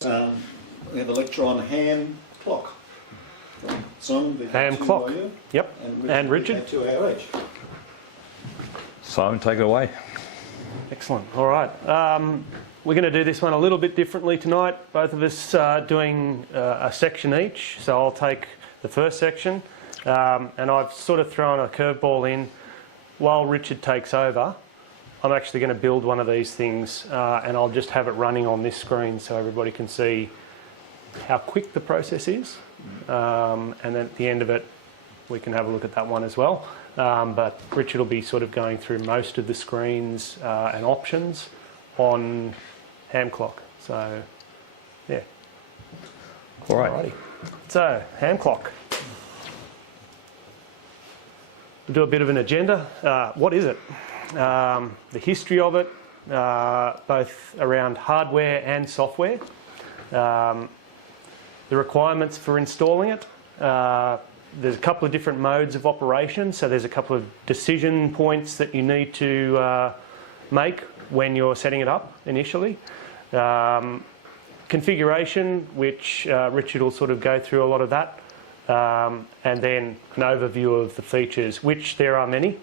We have a lecture on HamClock from Simon HamClock. Yep. And Richard. VK2ARH. Simon, take it away. Excellent. All right. We're going to do this one a little bit differently tonight. Both of us are doing a section each. So I'll take the first section, and I've sort of thrown a curveball in. While Richard takes over, I'm actually going to build one of these things, and I'll just have it running on this screen so everybody can see how quick the process is. And then at the end of it, we can have a look at that one as well. But Richard will be sort of going through most of the screens and options on HamClock. So, yeah. All right. Alrighty. So, HamClock. We'll do a bit of an agenda. What is it? The history of it, both around hardware and software. The requirements for installing it. There's a couple of different modes of operation, so there's a couple of decision points that you need to make when you're setting it up initially. Configuration, which Richard will sort of go through a lot of that, and then an overview of the features, which there are many,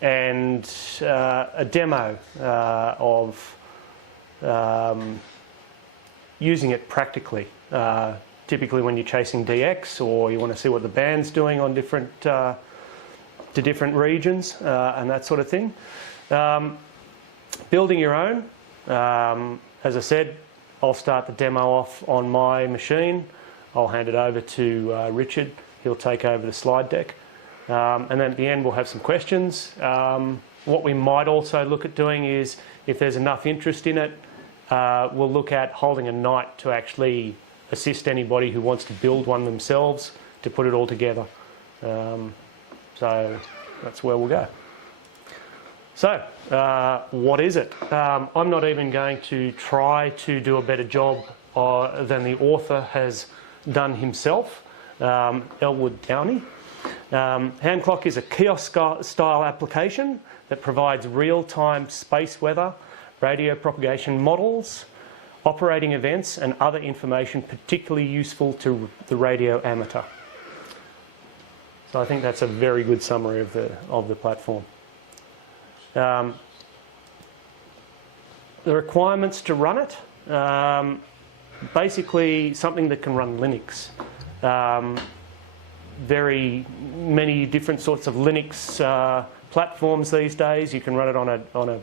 and a demo of using it practically. Typically when you're chasing DX or you want to see what the band's doing on different to different regions and that sort of thing. Building your own. As I said, I'll start the demo off on my machine. I'll hand it over to Richard. He'll take over the slide deck. And then at the end we'll have some questions. What we might also look at doing is, if there's enough interest in it, we'll look at holding a night to actually assist anybody who wants to build one themselves to put it all together. So that's where we'll go. So what is it? I'm not even going to try to do a better job than the author has done himself, Elwood Downey. HamClock is a kiosk-style application that provides real-time space weather, radio propagation models, operating events and other information particularly useful to the radio amateur. So I think that's a very good summary of the platform. The requirements to run it, basically something that can run Linux. Very many different sorts of Linux platforms these days. You can run it on a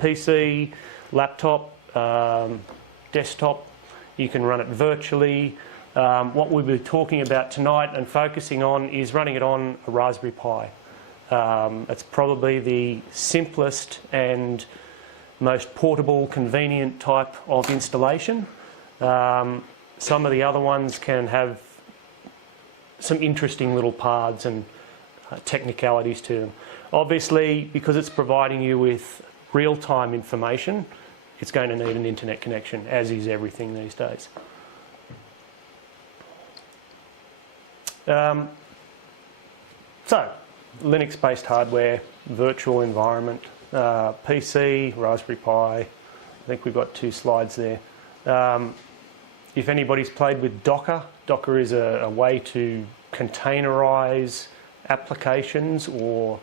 PC, laptop, desktop. You can run it virtually. What we'll be talking about tonight and focusing on is running it on a Raspberry Pi. It's probably the simplest and most portable, convenient type of installation. Some of the other ones can have some interesting little paths and technicalities to them. Obviously, because it's providing you with real-time information, it's going to need an internet connection, as is everything these days. So, Linux-based hardware, virtual environment, PC, Raspberry Pi. I think we've got 2 slides there. If anybody's played with Docker, Docker is a way to containerize applications or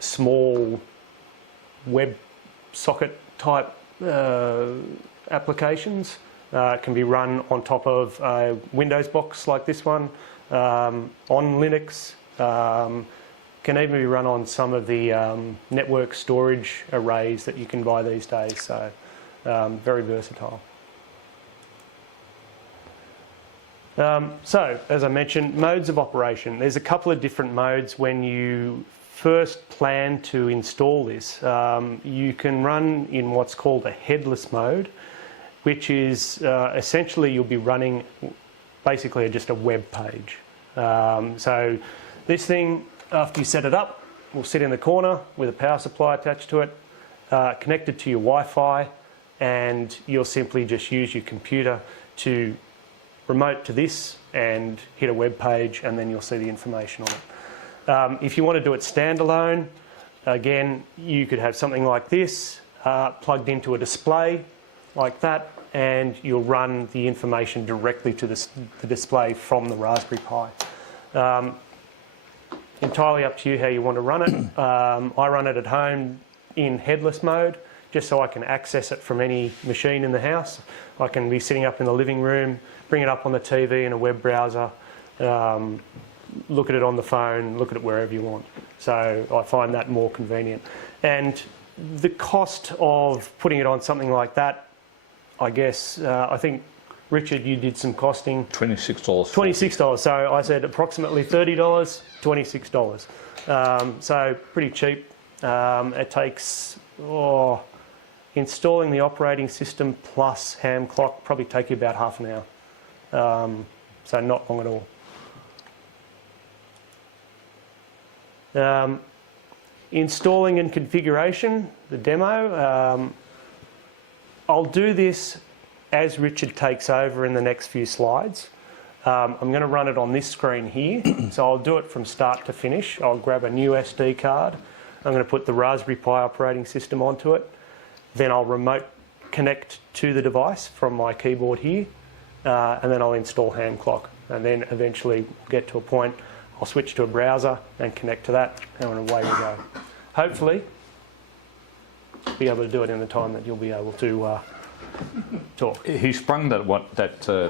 small web socket type applications. Can be run on top of a Windows box like this one, on Linux. Can even be run on some of the network storage arrays that you can buy these days. So very versatile. So, as I mentioned, modes of operation. There's a couple of different modes when you first plan to install this. You can run in what's called a headless mode, which is essentially you'll be running basically just a web page. So this thing, after you set it up, will sit in the corner with a power supply attached to it, connected to your Wi-Fi, and you'll simply just use your computer to remote to this and hit a web page, and then you'll see the information on it. If you want to do it standalone, again, you could have something like this plugged into a display like that, and you'll run the information directly to the display from the Raspberry Pi. Entirely up to you how you want to run it. I run it at home in headless mode, just so I can access it from any machine in the house. I can be sitting up in the living room, bring it up on the TV in a web browser, look at it on the phone, look at it wherever you want. So I find that more convenient. And the cost of putting it on something like that, I guess, I think, Richard, you did some costing. $26. $26. So I said approximately $30, $26. So pretty cheap. It takes, installing the operating system plus HamClock probably take you about half an hour. So not long at all. Installing and configuration, the demo. I'll do this as Richard takes over in the next few slides. I'm going to run it on this screen here, so I'll do it from start to finish. I'll grab a new SD card. I'm going to put the Raspberry Pi operating system onto it. Then I'll remote connect to the device from my keyboard here, and then I'll install HamClock. And then eventually get to a point, I'll switch to a browser and connect to that, and away we go. Hopefully, be able to do it in the time that you'll be able to talk. He sprung that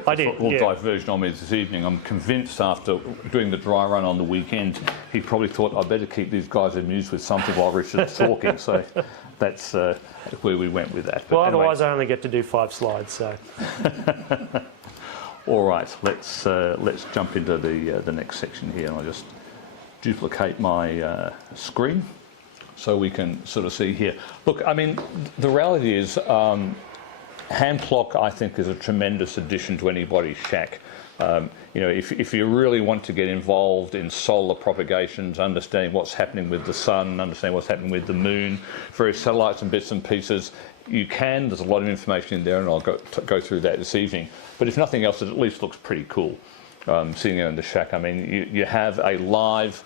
I did, full yeah. diversion on me this evening. I'm convinced after doing the dry run on the weekend, he probably thought I'd better keep these guys amused with something while Richard's talking. So that's where we went with that. But Well, anyway. otherwise I only get to do 5 slides. So All right, let's jump into the next section here, and I'll just duplicate my screen so we can sort of see here. Look, I mean, the reality is HamClock, I think, is a tremendous addition to anybody's shack. You know, if you really want to get involved in solar propagations, understanding what's happening with the sun, understanding what's happening with the moon, various satellites and bits and pieces, you can. There's a lot of information in there, and I'll go through that this evening. But if nothing else, it at least looks pretty cool. Sitting there in the shack, I mean, you have a live,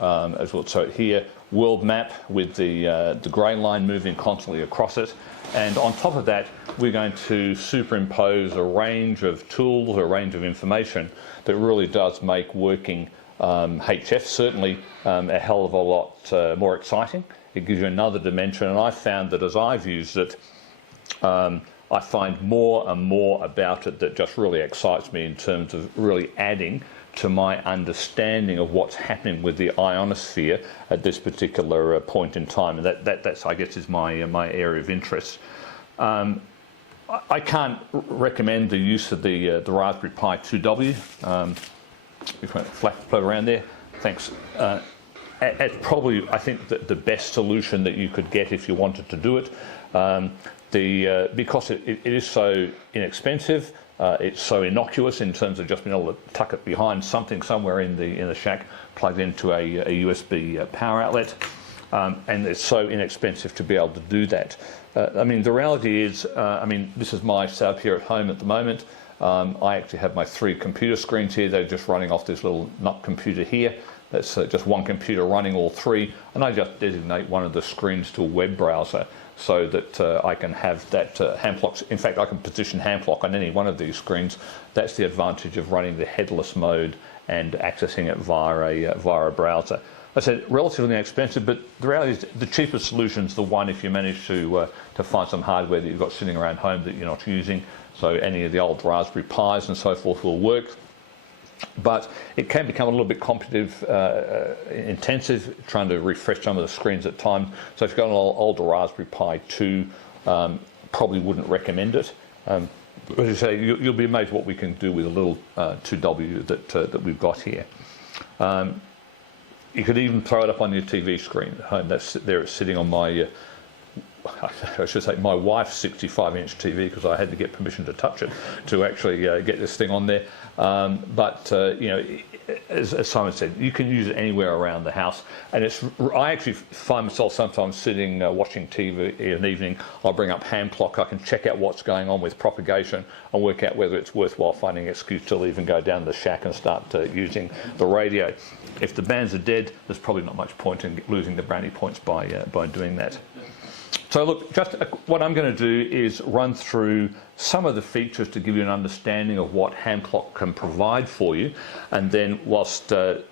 as well. So here, world map with the grey line moving constantly across it. And on top of that, we're going to superimpose a range of tools, a range of information that really does make working HF certainly a hell of a lot more exciting. It gives you another dimension, and I found that as I've used it, I find more and more about it that just really excites me in terms of really adding to my understanding of what's happening with the ionosphere at this particular point in time. And that's I guess, is my area of interest. I can't recommend the use of the Raspberry Pi 2W. If I float around there, thanks. It's probably, I think, the best solution that you could get if you wanted to do it. Because it is so inexpensive, it's so innocuous in terms of just being able to tuck it behind something somewhere in the shack, plugged into a USB power outlet, and it's so inexpensive to be able to do that. I mean, the reality is, I mean, this is my setup here at home at the moment. I actually have my 3 computer screens here. They're just running off this little nut computer here. That's just one computer running all 3, and I just designate one of the screens to a web browser so that I can have that HamClock. In fact, I can position HamClock on any one of these screens. That's the advantage of running the headless mode and accessing it via a browser. I said relatively inexpensive, but the reality is the cheapest solution is the one if you manage to find some hardware that you've got sitting around home that you're not using. So any of the old Raspberry Pis and so forth will work. But it can become a little bit competitive, intensive, trying to refresh some of the screens at times. So if you've got an older Raspberry Pi 2, probably wouldn't recommend it. As you say, you'll be amazed what we can do with a little 2W that we've got here. You could even throw it up on your TV screen at home. That's there, it's sitting on my, I should say, my wife's 65-inch TV, because I had to get permission to touch it to actually get this thing on there. You know, as Simon said, you can use it anywhere around the house. And I actually find myself sometimes sitting watching TV in an evening. I'll bring up HamClock. I can check out what's going on with propagation and work out whether it's worthwhile finding an excuse to even go down to the shack and start using the radio. If the bands are dead, there's probably not much point in losing the brownie points by doing that. So look, just what I'm going to do is run through some of the features to give you an understanding of what HamClock can provide for you, and then whilst then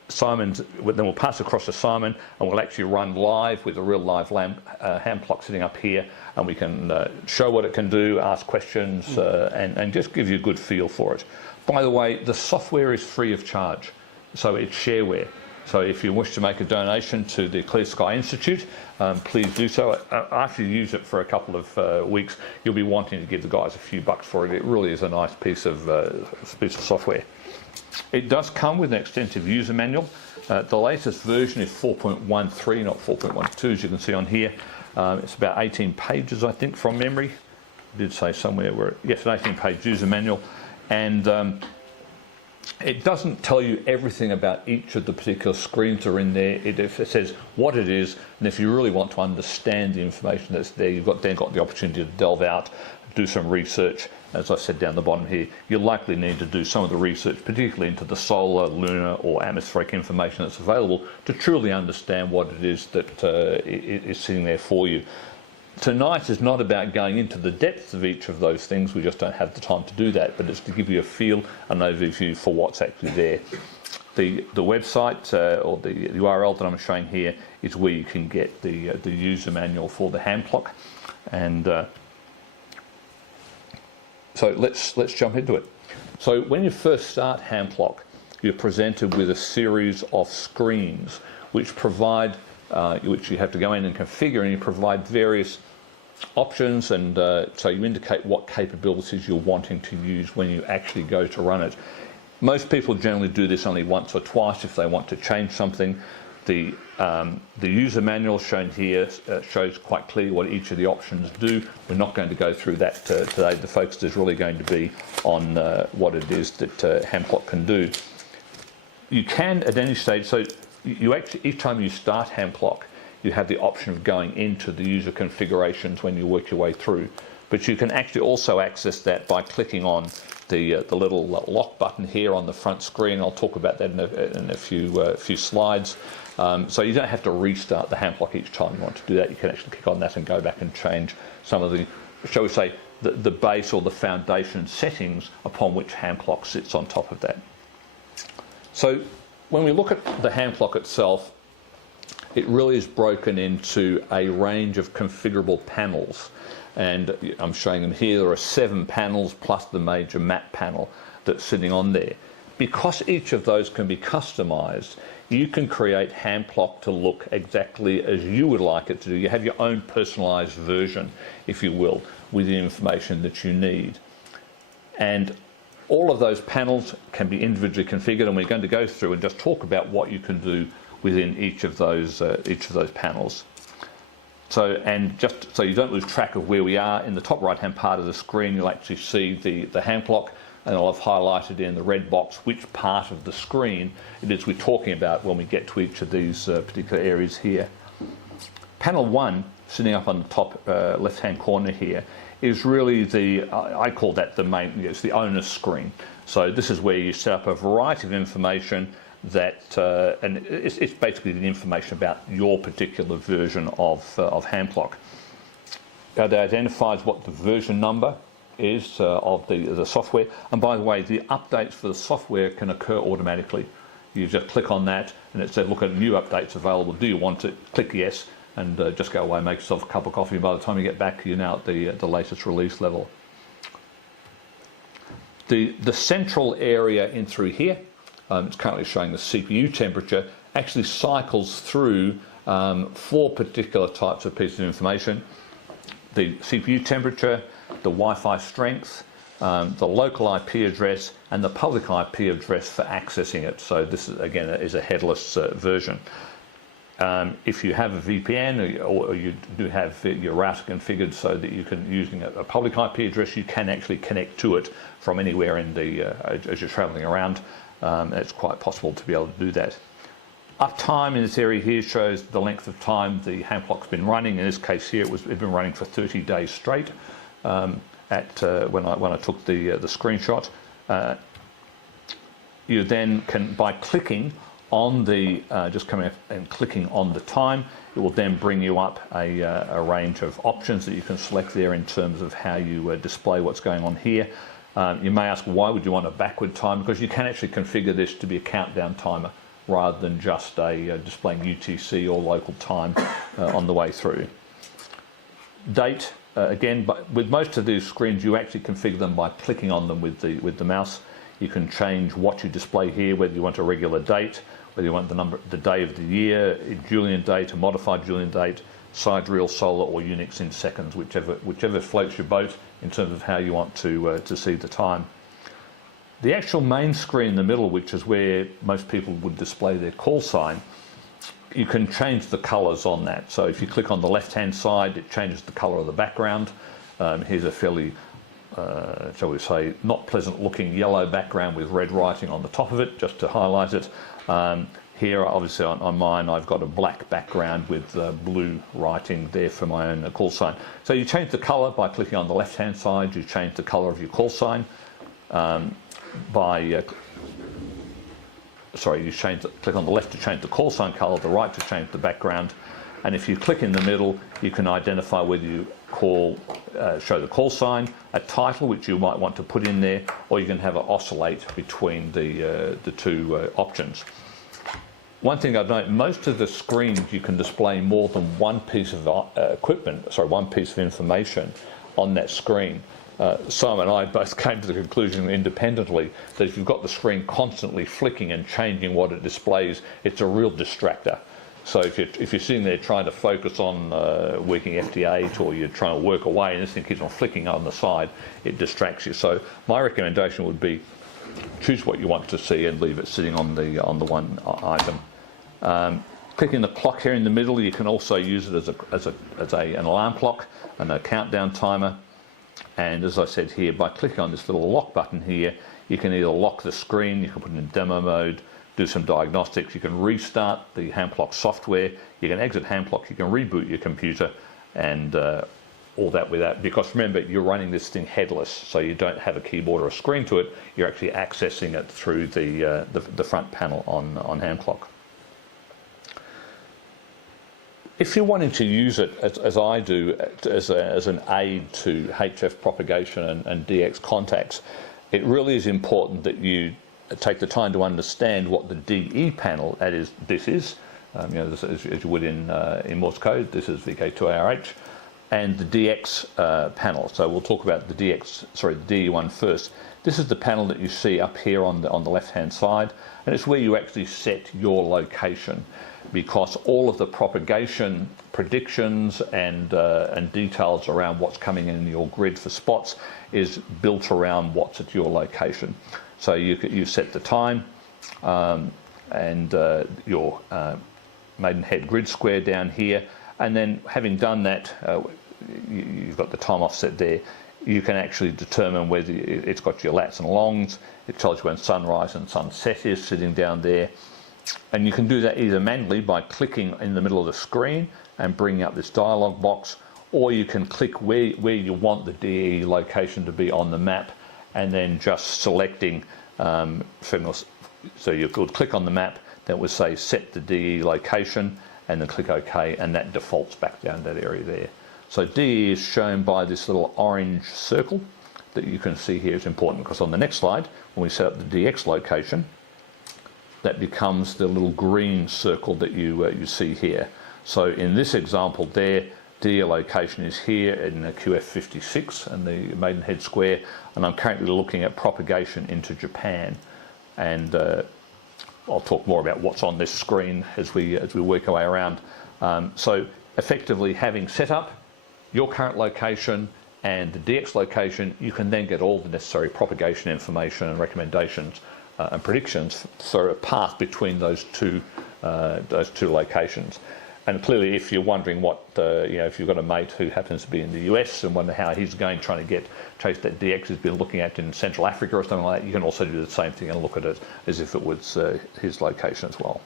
we'll pass across to Simon, and we'll actually run live with a real live HamClock sitting up here, and we can show what it can do, ask questions, and just give you a good feel for it. By the way, the software is free of charge, so it's shareware. So if you wish to make a donation to the Clear Sky Institute, please do so. After you use it for a couple of weeks, you'll be wanting to give the guys a few bucks for it. It really is a nice piece of software. It does come with an extensive user manual. The latest version is 4.13, not 4.12, as you can see on here. It's about 18 pages, I think, from memory. I did say somewhere where, yes, an 18-page user manual. And it doesn't tell you everything about each of the particular screens that are in there. It says what it is, and if you really want to understand the information that's there, you've then got the opportunity to delve out, do some research. As I said down the bottom here, you'll likely need to do some of the research, particularly into the solar, lunar or atmospheric information that's available, to truly understand what it is that is sitting there for you. Tonight is not about going into the depths of each of those things. We just don't have the time to do that, but it's to give you a feel, an overview for what's actually there. The website or the URL that I'm showing here is where you can get the user manual for the HamClock. And so let's jump into it. So when you first start HamClock, you're presented with a series of screens which provide which you have to go in and configure, and you provide various options, and so you indicate what capabilities you're wanting to use when you actually go to run it. Most people generally do this only once or twice if they want to change something. The user manual shown here shows quite clearly what each of the options do. We're not going to go through that today. The focus is really going to be on what it is that HamClock can do. You can at any stage, so you actually, each time you start HamClock, you have the option of going into the user configurations when you work your way through. But you can actually also access that by clicking on the little lock button here on the front screen. I'll talk about that in a few slides. So you don't have to restart the HamClock each time you want to do that. You can actually click on that and go back and change some of the, shall we say, the base or the foundation settings upon which HamClock sits on top of that. So when we look at the HamClock itself, it really is broken into a range of configurable panels. And I'm showing them here. There are 7 panels plus the major map panel that's sitting on there. Because each of those can be customized, you can create HamClock to look exactly as you would like it to do. You have your own personalized version, if you will, with the information that you need. And all of those panels can be individually configured, and we're going to go through and just talk about what you can do within each of those panels. So, and just so you don't lose track of where we are, in the top right-hand part of the screen, you'll actually see the HamClock, and I'll have highlighted in the red box which part of the screen it is we're talking about when we get to each of these particular areas here. Panel 1, sitting up on the top left-hand corner here, is really I call that the main, it's the owner's screen. So this is where you set up a variety of information that, and it's basically the information about your particular version of HamClock. It identifies what the version number is of the software, and by the way, the updates for the software can occur automatically. You just click on that and it says, look at new updates available, do you want it? Click yes, and just go away, make yourself a cup of coffee. By the time you get back, you're now at the latest release level. The central area in through here, it's currently showing the CPU temperature, actually cycles through 4 particular types of pieces of information: the CPU temperature, the Wi-Fi strength, the local IP address, and the public IP address for accessing it. So this is, again, is a headless version. If you have a VPN or you do have your router configured so that you can, using a public IP address, you can actually connect to it from anywhere in as you're traveling around. It's quite possible to be able to do that. Uptime in this area here shows the length of time the HamClock's been running. In this case here, it's been running for 30 days straight. When I took the screenshot, you then can, by clicking On the, just coming up and clicking on the time, it will then bring you up a range of options that you can select there in terms of how you display what's going on here. You may ask, why would you want a backward time? Because you can actually configure this to be a countdown timer rather than just displaying UTC or local time on the way through. Date, again, but with most of these screens, you actually configure them by clicking on them with the mouse. You can change what you display here, whether you want a regular date, whether you want the day of the year, a Julian date, a modified Julian date, sidereal, solar, or Unix in seconds, whichever floats your boat in terms of how you want to see the time. The actual main screen in the middle, which is where most people would display their call sign, you can change the colours on that. So if you click on the left-hand side, it changes the colour of the background. Here's a fairly, shall we say, not pleasant-looking yellow background with red writing on the top of it, just to highlight it. Here, obviously, on mine, I've got a black background with blue writing there for my own call sign. So you change the colour by clicking on the left-hand side. You change the colour of your call sign click on the left to change the call sign colour, the right to change the background. And if you click in the middle, you can identify whether you show the call sign, a title which you might want to put in there, or you can have it oscillate between the two options. One thing I'd note, most of the screens you can display more than one piece of one piece of information on that screen. Simon and I both came to the conclusion independently that if you've got the screen constantly flicking and changing what it displays, it's a real distractor. So if you're sitting there trying to focus on working FT8, or you're trying to work away and this thing keeps on flicking on the side, it distracts you. So my recommendation would be choose what you want to see and leave it sitting on the one item. Clicking the clock here in the middle, you can also use it as an alarm clock and a countdown timer. And as I said here, by clicking on this little lock button here, you can either lock the screen, you can put it in demo mode, do some diagnostics, you can restart the HamClock software, you can exit HamClock, you can reboot your computer, and all that with that. Because remember, you're running this thing headless, so you don't have a keyboard or a screen to it, you're actually accessing it through the front panel on HamClock. If you're wanting to use it, as I do, as an aid to HF propagation and DX contacts, it really is important that you take the time to understand what the DE panel, this is. As you would in Morse code, this is VK2ARH, and the DX panel. So we'll talk about the DE one first. This is the panel that you see up here on the left-hand side, and it's where you actually set your location, because all of the propagation predictions and details around what's coming in your grid for spots is built around what's at your location. So you set the time and your Maidenhead grid square down here, and then having done that, you've got the time offset there. You can actually determine whether it's got your lats and longs. It tells you when sunrise and sunset is sitting down there. And you can do that either manually by clicking in the middle of the screen and bringing up this dialog box, or you can click where you want the DE location to be on the map, and then just selecting, so you could click on the map, that would say set the DE location, and then click OK, and that defaults back down that area there. So DE is shown by this little orange circle that you can see here. It's important because on the next slide, when we set up the DX location, that becomes the little green circle that you see here. So in this example there, DE location is here in the QF56 and the Maidenhead square, and I'm currently looking at propagation into Japan. And I'll talk more about what's on this screen as we work our way around. So effectively, having set up your current location and the DX location, you can then get all the necessary propagation information and recommendations and predictions for a path between those two locations. And clearly, if you're wondering what, if you've got a mate who happens to be in the US and wonder how he's going trying to chase that DX he's been looking at in Central Africa or something like that, you can also do the same thing and look at it as if it was his location as well.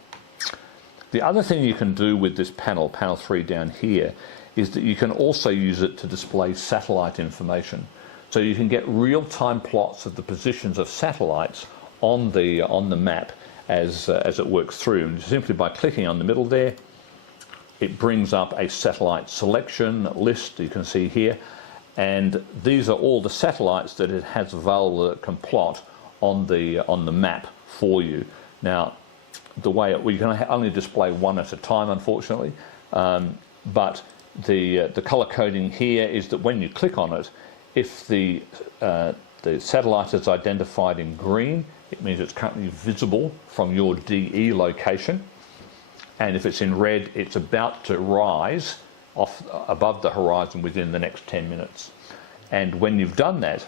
The other thing you can do with this panel 3 down here, is that you can also use it to display satellite information. So you can get real-time plots of the positions of satellites on the map, as it works through. And simply by clicking on the middle there, it brings up a satellite selection list, you can see here, and these are all the satellites that it has available that can plot on the map for you. Now, the way you can only display one at a time, unfortunately, but the color coding here is that when you click on it, if the satellite is identified in green, it means it's currently visible from your DE location, and if it's in red, it's about to rise off above the horizon within the next 10 minutes. And when you've done that,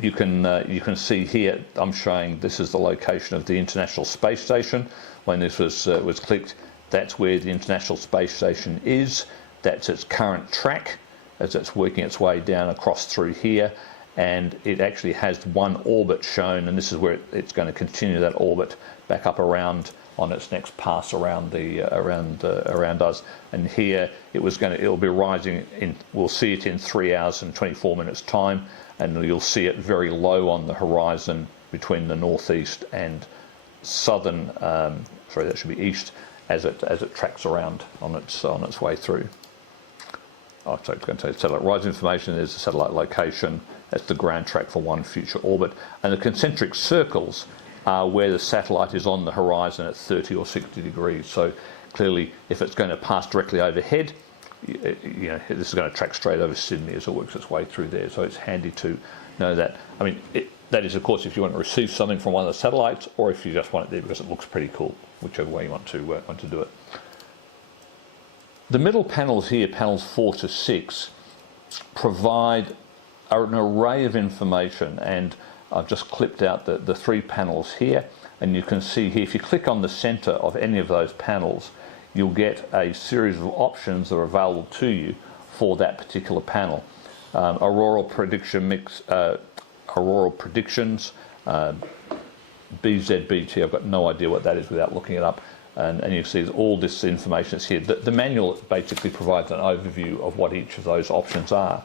you can see here, I'm showing this is the location of the International Space Station. When this was clicked, that's where the International Space Station is. That's its current track as it's working its way down across through here, and it actually has one orbit shown, and this is where it's going to continue that orbit back up around on its next pass around around us. And here it'll be rising in. We'll see it in 3 hours and 24 minutes time, and you'll see it very low on the horizon between the northeast and southern. Sorry, that should be east as it tracks around on its way through. Oh, so it's going to say satellite rise information. There's the satellite location. That's the ground track for one future orbit, and the concentric circles are where the satellite is on the horizon at 30 or 60 degrees. So clearly, if it's going to pass directly overhead, this is going to track straight over Sydney as it works its way through there. So it's handy to know that. I mean, that is, of course, if you want to receive something from one of the satellites, or if you just want it there because it looks pretty cool, whichever way you want to do it. The middle panels here, panels 4 to 6, provide an array of information, and I've just clipped out the 3 panels here, and you can see here, if you click on the center of any of those panels, you'll get a series of options that are available to you for that particular panel. Auroral prediction mix, auroral predictions, BZBT, I've got no idea what that is without looking it up, and you see all this information that's here. The manual basically provides an overview of what each of those options are.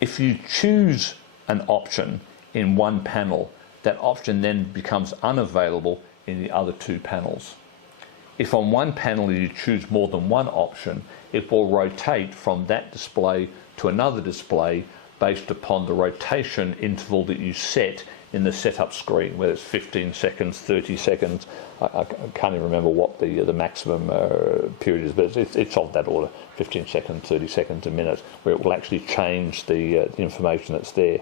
If you choose an option in one panel, that option then becomes unavailable in the other 2 panels. If on one panel you choose more than one option, it will rotate from that display to another display based upon the rotation interval that you set in the setup screen, whether it's 15 seconds, 30 seconds, I can't even remember what the maximum period is, but it's of that order, 15 seconds, 30 seconds, a minute, where it will actually change the information that's there.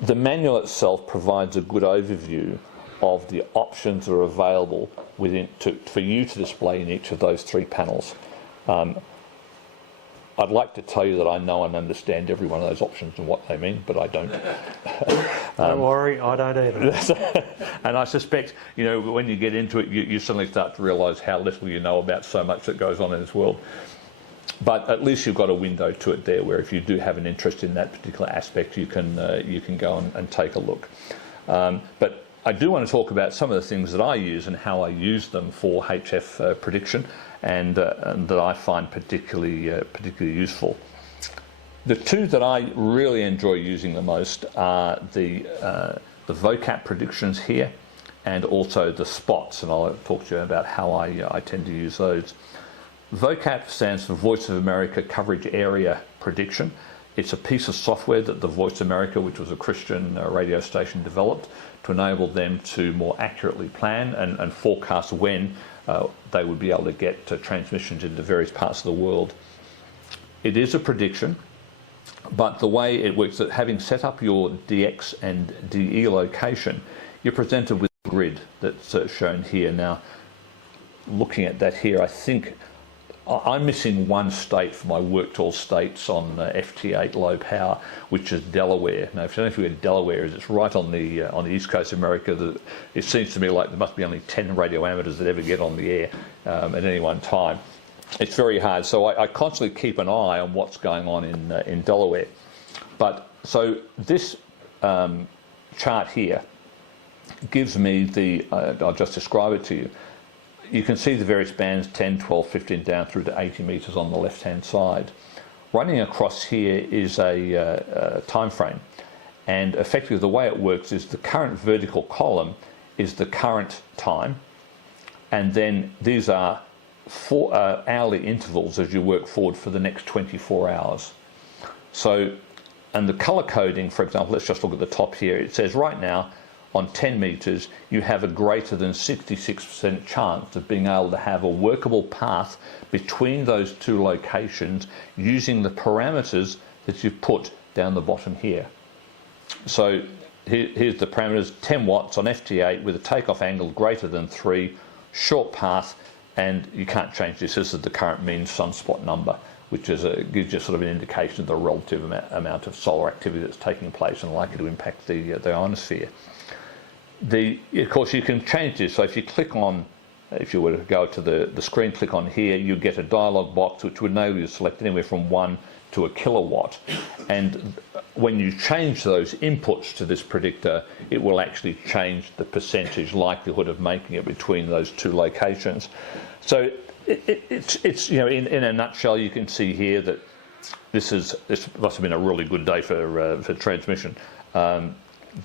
The manual itself provides a good overview of the options that are available for you to display in each of those 3 panels. I'd like to tell you that I know and understand every one of those options and what they mean, but I don't. Don't worry, I don't either. And I suspect, when you get into it, you suddenly start to realise how little you know about so much that goes on in this world. But at least you've got a window to it there, where if you do have an interest in that particular aspect, you can go and take a look. But I do want to talk about some of the things that I use and how I use them for HF prediction, and that I find particularly useful. The 2 that I really enjoy using the most are the VOACAP predictions here, and also the spots, and I'll talk to you about how I tend to use those. VOACAP stands for Voice of America Coverage Area Prediction. It's a piece of software that the Voice America, which was a Christian radio station, developed to enable them to more accurately plan and forecast when they would be able to get transmissions into various parts of the world. It is a prediction, but the way it works, that having set up your DX and DE location, you're presented with a grid that's shown here. Now, looking at that here, I think I'm missing one state for my worked all states on FT8 low power, which is Delaware. Now, if you don't know where Delaware is, it's right on the east coast of America. It seems to me like there must be only 10 radio amateurs that ever get on the air at any one time. It's very hard, so I constantly keep an eye on what's going on in Delaware. But so this chart here gives me I'll just describe it to you. You can see the various bands, 10, 12, 15, down through to 80 metres on the left-hand side. Running across here is a time frame, And effectively the way it works is the current vertical column is the current time, and then these are hourly intervals as you work forward for the next 24 hours. So, and the colour coding, for example, let's just look at the top here. It says right now on 10 metres you have a greater than 66% chance of being able to have a workable path between those two locations using the parameters that you've put down the bottom here. So here's the parameters: 10 watts on FT8 with a takeoff angle greater than 3, short path, and you can't change this. This is the current mean sunspot number, which is gives you sort of an indication of the relative amount of solar activity that's taking place and likely to impact the ionosphere. Of course, you can change this. So if you click on, if you were to go to the screen, click on here, you get a dialog box which would enable you to select anywhere from 1 to a kilowatt. And when you change those inputs to this predictor, it will actually change the percentage likelihood of making it between those two locations. So it's you know, in a nutshell, you can see here that this must have been a really good day for transmission.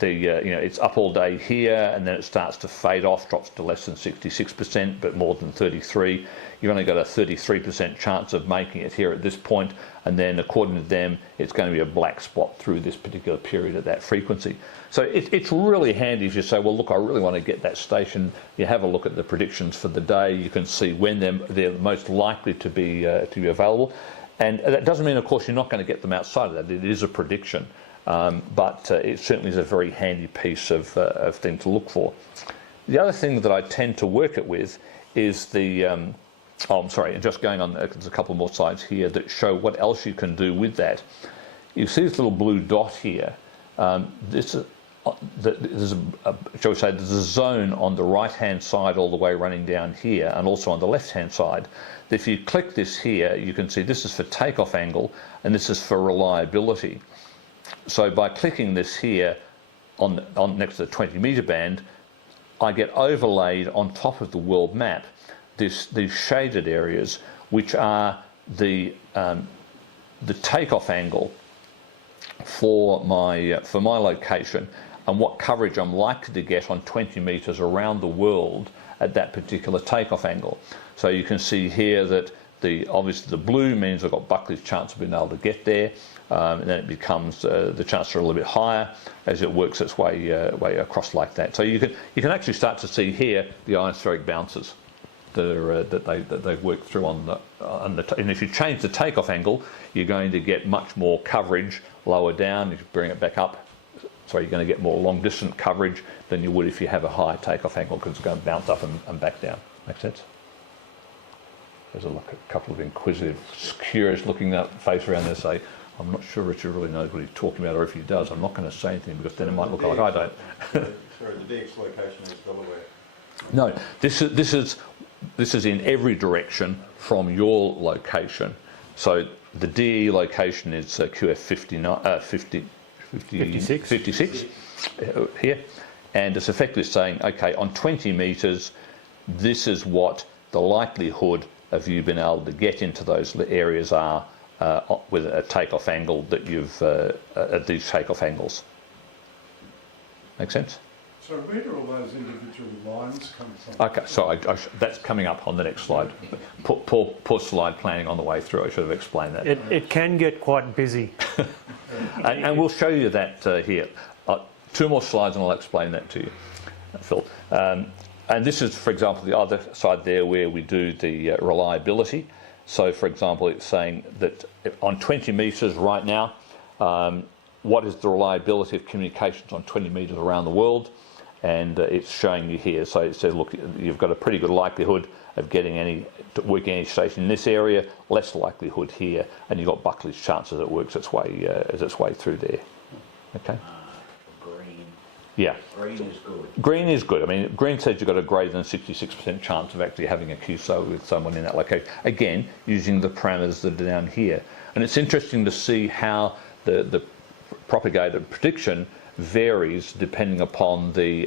You know, it's up all day here, and then it starts to fade off, drops to less than 66%, but more than 33. You've only got a 33% chance of making it here at this point, and then according to them, it's going to be a black spot through this particular period at that frequency. So it's really handy if you say, well, look, I really want to get that station. You have a look at the predictions for the day. You can see when they're most likely to be available, and that doesn't mean, of course, you're not going to get them outside of that. It is a prediction. But it certainly is a very handy piece of thing to look for. The other thing that I tend to work it with is the, I'm sorry, just going on, there's a couple more slides here that show what else you can do with that. You see this little blue dot here. There's shall we say, there's a zone on the right-hand side all the way running down here, and also on the left-hand side. If you click this here, you can see this is for takeoff angle, and this is for reliability. So by clicking this here on next to the 20 metre band, I get overlaid on top of the world map these shaded areas, which are the takeoff angle for my location and what coverage I'm likely to get on 20 metres around the world at that particular takeoff angle. So you can see here that obviously the blue means I've got Buckley's chance of being able to get there. And then it becomes the chances are a little bit higher as it works its way across like that. So you can actually start to see here the ionospheric bounces that they've worked through on the and if you change the takeoff angle, you're going to get much more coverage lower down. If you bring it back up, so you're going to get more long distance coverage than you would if you have a high takeoff angle, because it's going to bounce up and back down. Make sense? There's a couple of inquisitive, curious looking face around there say, I'm not sure Richard really knows what he's talking about, or if he does, I'm not going to say anything because then it might look like I don't. Sorry, the DX location is Delaware. No, this is in every direction from your location. So the DE location is QF 56 here, and it's effectively saying, okay, on 20 metres, this is what the likelihood of you being able to get into those areas are. With a takeoff angle that you've at these takeoff angles. Make sense? So where do all those individual lines come from? Okay, so that's coming up on the next slide. Poor slide planning on the way through. I should have explained that. It can get quite busy. and we'll show you that here. 2 more slides and I'll explain that to you, Phil. And this is, for example, the other side there where we do the reliability. So, for example, it's saying that on 20 metres right now, what is the reliability of communications on 20 metres around the world? And it's showing you here. So it says, look, you've got a pretty good likelihood of working any station in this area, less likelihood here, and you've got Buckley's chance as it works its way through there. Okay. Green. Yeah. Green is good. Green is good. I mean, green says you've got a greater than 66% chance of actually having a QSO with someone in that location. Again, using the parameters that are down here. And it's interesting to see how the propagated prediction varies depending upon the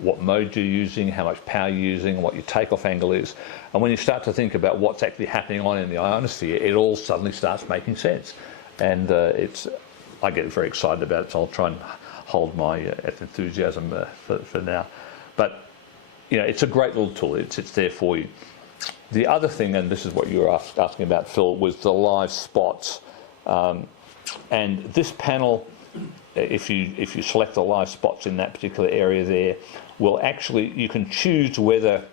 what mode you're using, how much power you're using, what your takeoff angle is. And when you start to think about what's actually happening in the ionosphere, it all suddenly starts making sense. And I get very excited about it, so I'll try and hold my enthusiasm for now. But you know, it's a great little tool. It's there for you. The other thing, and this is what you were asking about, Phil, was the live spots. And this panel, if you select the live spots in that particular area there, will actually, you can choose whether,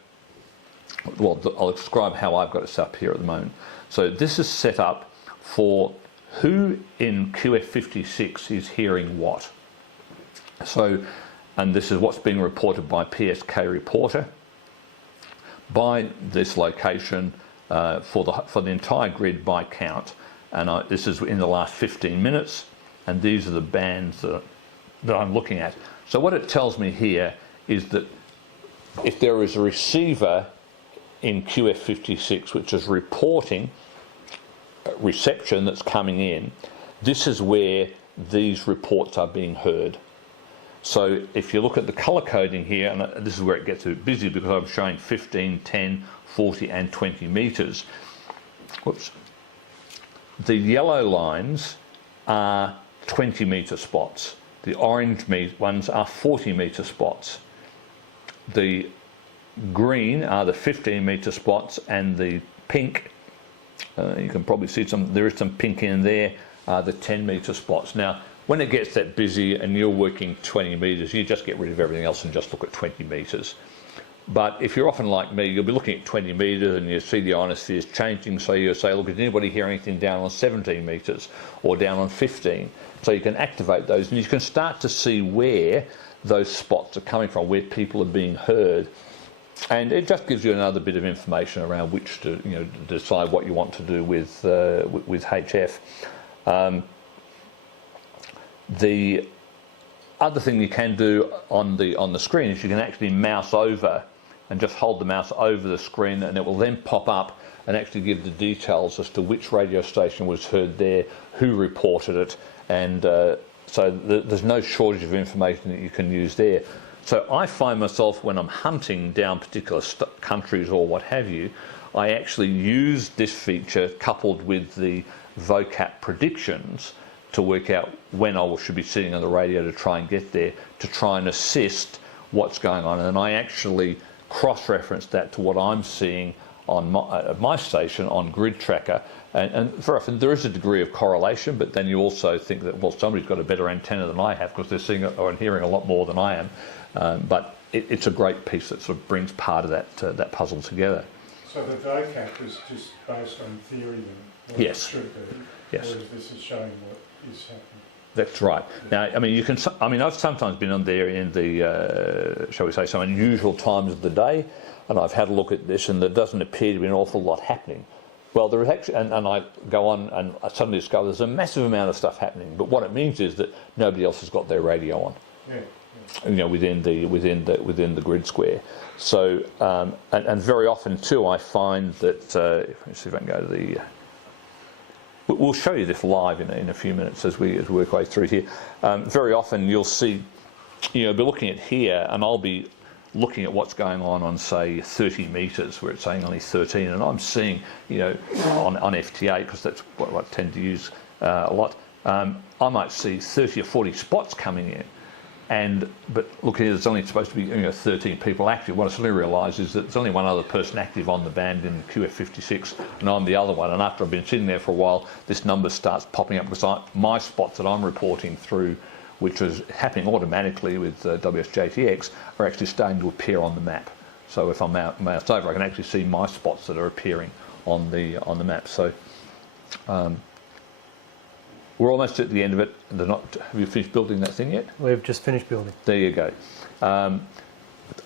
well, I'll describe how I've got it set up here at the moment. So this is set up for who in QF56 is hearing what. So, and this is what's being reported by PSK Reporter by this location for the entire grid by count. And this is in the last 15 minutes, and these are the bands that I'm looking at. So what it tells me here is that if there is a receiver in QF56 which is reporting reception that's coming in, this is where these reports are being heard. So if you look at the colour coding here, and this is where it gets a bit busy because I'm showing 15, 10, 40 and 20 metres. Whoops. The yellow lines are 20 metre spots. The orange ones are 40 metre spots. The green are the 15 metre spots, and the pink, you can probably see there is some pink in there, are the 10 metre spots. Now, when it gets that busy and you're working 20 metres, you just get rid of everything else and just look at 20 metres. But if you're often like me, you'll be looking at 20 metres and you see the ionosphere is changing, so you'll say, look, did anybody hear anything down on 17 metres or down on 15? So you can activate those and you can start to see where those spots are coming from, where people are being heard. And it just gives you another bit of information around which to, you know, decide what you want to do with HF. The other thing you can do on the screen is you can actually mouse over and just hold the mouse over the screen, and it will then pop up and actually give the details as to which radio station was heard there, who reported it, and so there's no shortage of information that you can use there. So I find myself, when I'm hunting down particular countries or what have you, I actually use this feature coupled with the VOACAP predictions to work out when I should be sitting on the radio to try and get there, to try and assist what's going on. And I actually cross-reference that to what I'm seeing on my station on Grid Tracker. And very often there is a degree of correlation, but then you also think that, well, somebody's got a better antenna than I have because they're seeing or hearing a lot more than I am. But it's a great piece that sort of brings part of that puzzle together. So the VOACAP is just based on theory then? What Yes. It should be, Yes. whereas this is showing what is happening. That's right. Now, I mean, I've sometimes been on there in the, shall we say, some unusual times of the day, and I've had a look at this, and there doesn't appear to be an awful lot happening. Well, there is actually, and I go on and I suddenly discover there's a massive amount of stuff happening. But what it means is that nobody else has got their radio on. Yeah. You know, within the grid square. So, and very often too, I find that let me see if I can go to the. We'll show you this live in a few minutes as we work our way through here. Very often you'll see, you know, be looking at here, and I'll be looking at what's going on say 30 metres, where it's saying only 13, and I'm seeing, you know, on FT8, because that's what I tend to use a lot. I might see 30 or 40 spots coming in. But look here, there's only supposed to be, you know, 13 people active. What I suddenly realise is that there's only one other person active on the band in QF56, and I'm the other one. And after I've been sitting there for a while, this number starts popping up because my spots that I'm reporting through, which is happening automatically with WSJTX, are actually starting to appear on the map. So if I'm mouse over, I can actually see my spots that are appearing on the map. So. We're almost at the end of it. Have you finished building that thing yet? We've just finished building. There you go. On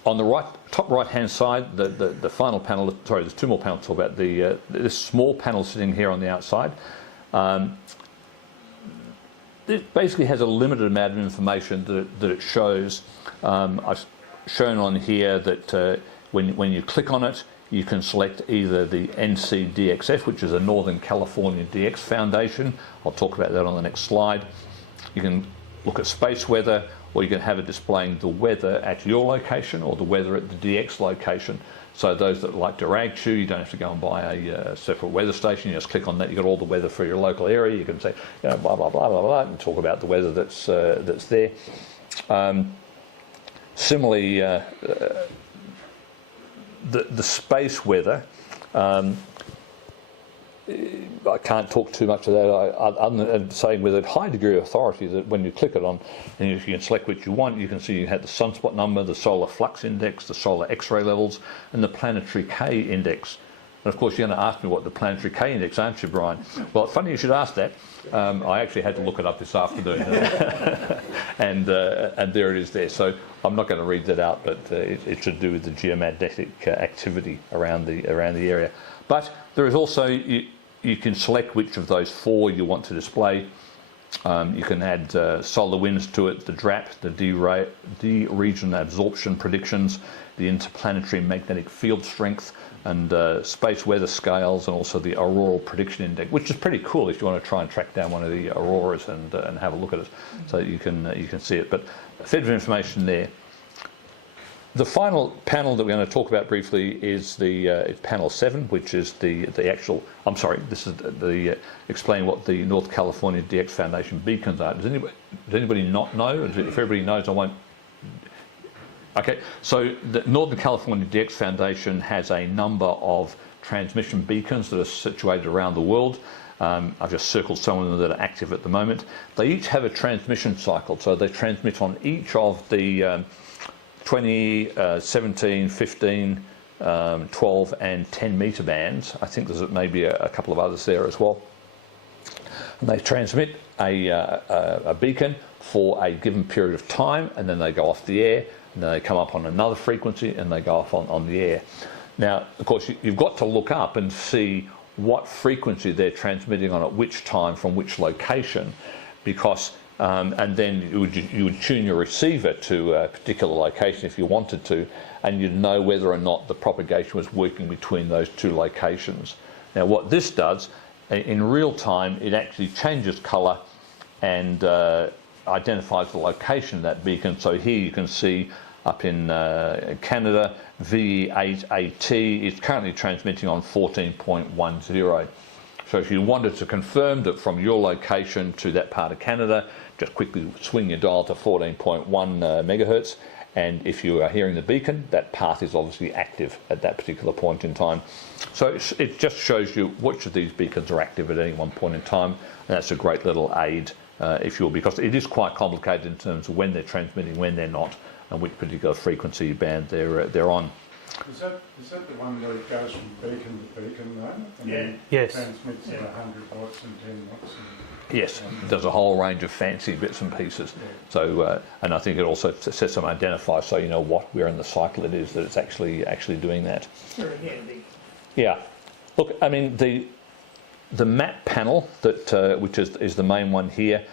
the top right-hand side, the final panel. Sorry, there's two more panels to talk about. This small panel sitting here on the outside. It basically has a limited amount of information that it shows. I've shown on here that when you click on it, you can select either the NCDXF, which is a Northern California DX Foundation. I'll talk about that on the next slide. You can look at space weather, or you can have it displaying the weather at your location or the weather at the DX location. So those that like to rag chew, you don't have to go and buy a separate weather station. You just click on that, you've got all the weather for your local area. You can say, you know, blah, blah, blah, blah, blah, and talk about the weather that's there. Similarly, the space weather, I can't talk too much of that other than saying with a high degree of authority that when you click it on, and if you can select what you want, you can see you have the sunspot number, the solar flux index, the solar X-ray levels, and the planetary K index. And of course, you're going to ask me what the planetary K index, aren't you, Brian? Well, funny you should ask that. I actually had to look it up this afternoon, and there it is there. So I'm not going to read that out, but it should do with the geomagnetic activity around the area. But there is also you can select which of those four you want to display. You can add solar winds to it, the DRAP, the D-region absorption predictions, the interplanetary magnetic field strength, and space weather scales, and also the auroral prediction index, which is pretty cool if you want to try and track down one of the auroras and have a look at it, so you can see it. But a fair bit of information there. The final panel that we're going to talk about briefly is the panel 7, which is the actual. I'm sorry, this is the explain what the North California DX Foundation beacons are. Does anybody not know? If everybody knows, I won't. Okay, so the Northern California DX Foundation has a number of transmission beacons that are situated around the world. I've just circled some of them that are active at the moment. They each have a transmission cycle, so they transmit on each of the 20, 17, 15, 12 and 10 metre bands. I think there's maybe a couple of others there as well. And they transmit a beacon for a given period of time, and then they go off the air, and then they come up on another frequency and they go off on the air. Now, of course, you've got to look up and see what frequency they're transmitting on at which time from which location, because and then you would tune your receiver to a particular location if you wanted to, and you'd know whether or not the propagation was working between those two locations. Now, what this does, in real time, it actually changes colour and identifies the location of that beacon. So here you can see up in Canada, VE8AT is currently transmitting on 14.10. So if you wanted to confirm that from your location to that part of Canada, just quickly swing your dial to 14.1 megahertz, and if you are hearing the beacon, that path is obviously active at that particular point in time. So it just shows you which of these beacons are active at any one point in time, and that's a great little aid, if you will, because it is quite complicated in terms of when they're transmitting, when they're not, and which particular frequency band they're on. Is that the one where it goes from beacon to beacon though? And then Yes. transmits at 100 watts and 10 watts? Yes, there's a whole range of fancy bits and pieces. So, and I think it also sets some identifiers, so you know where in the cycle it is that it's actually doing that. Very handy. Yeah. Look, I mean the map panel that which is the main one here,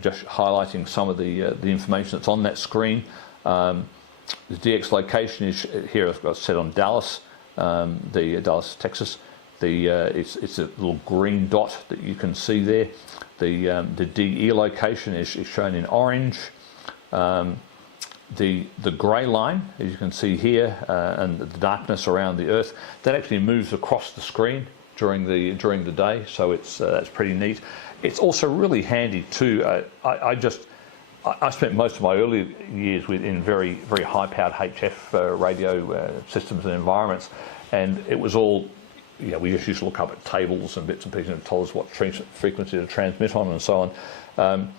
just highlighting some of the information that's on that screen. The DX location is here. I've got set on Dallas, Dallas, Texas. It's a little green dot that you can see there. The DE location is shown in orange. The grey line, as you can see here, and the darkness around the Earth, that actually moves across the screen during the day. So that's pretty neat. It's also really handy too. I spent most of my early years in very, very high-powered HF radio systems and environments, and it was all, we just used to look up at tables and bits and pieces and tell us what frequency to transmit on and so on.